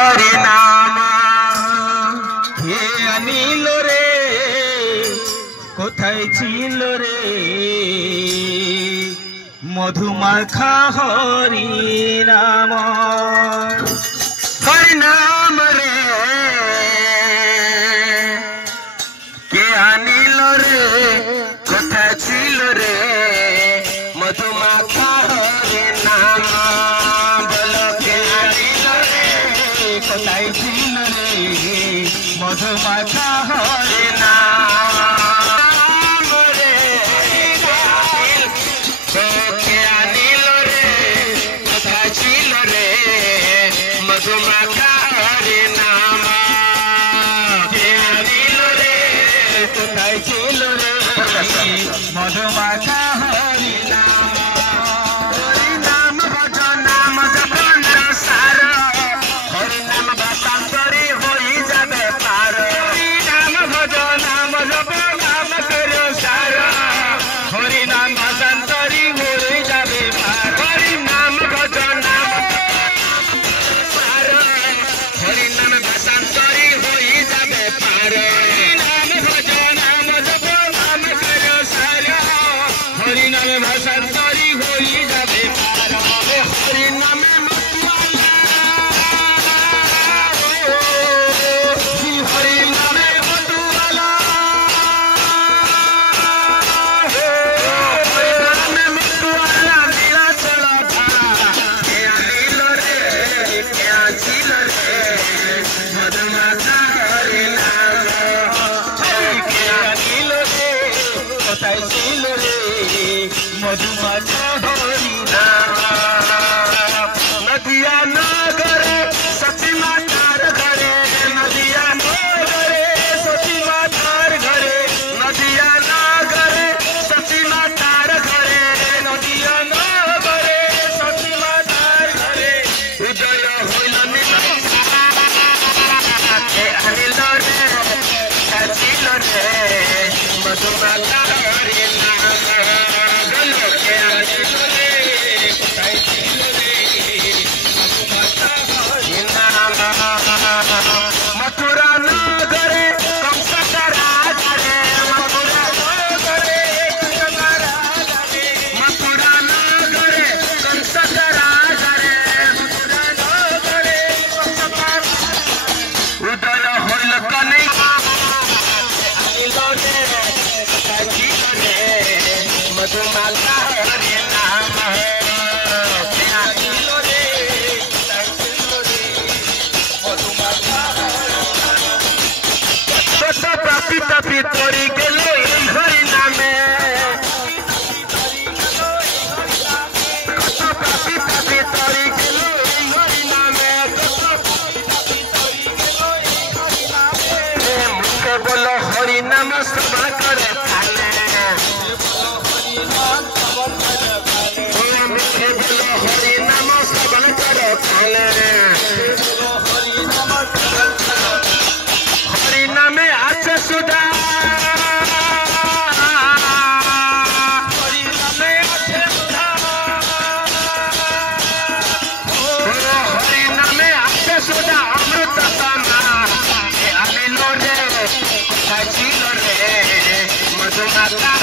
हरि नाम হে আনিল রে কোথায় ছিল রে মধুমাখা হরি নাম রে কে আনিল রে কোথায় ছিল রে মধুমাখা হরি নাম বলো কে আনিল রে কোথায় ছিল রে মধুমাখা হরি নাম রে কে আনিল রে কোথায় ছিল রে মধুমাখা হরি নাম কে আনিল রে কোথায় ছিল রে মধুমাখা হরি নাম হরি নাম ভজ নাম জপন সার হরি নাম বাসান্তরি হয়ে যাবে পার হরি নাম ভজ নাম জপন নাম কর সার হরি নাম বাসান্তরি হয়ে যাবে পার হরি নাম ভজ নাম সার হরি নাম বাসান্তরি হয়ে যাবে পার হরি নাম ভজ নাম জপন নাম কর সার হরি নাম বাসান্তরি হয়ে যাবে পার হরি নামে মতুয়ালা হরি নামে মতুয়ালা হরি নামে মতুয়ালা নীলাচল কে আনিল রে কে আছিল রে মধুমাখা হরি নাম কে আনিল রে কোথায় ছিল রে মধুমাখা হরি নাম নদিয়া নগরে সচি মাতার ঘরে নদিয়া নগরে সচি মাতার ঘরে নদিয়া নগরে সচি মাতার ঘরে নদিয়া নগরে সচি মাতার ঘরে উদয় হইল কে আনিল রে ছিল রে মধুমাখা হরি নাম বলো কে আনিল রে কোথায় ছিল রে মধুমাখা হরি নাম মথুরা নগরে কংসকা রাজরে মথুরা নগরে কংসকা রাজরে মথুরা নগরে কংসকা রাজরে মথুরা নগরে কংসকা উদয় হইল কনে আনিল রে কোথায় ছিল রে মধুমাখা হরি নাম কে আনিল রে কোথায় ছিল রে মধুমাখা কত পাপি তাপি তরি গেল এই হরি নামে কত পাপি তাপি তরি গেল এই হরি নামে মুখে বলো হরি নাম শ্রবণ করে খালে মুখে বলো হরি নাম শ্রবণ করে খালে হরি নামে আছে সুধা হরি নামে আছে সুধা হরি নামে আছে সুধা অমৃত সমান কে আনিল রে কোথায় ছিল রে মধুমাখা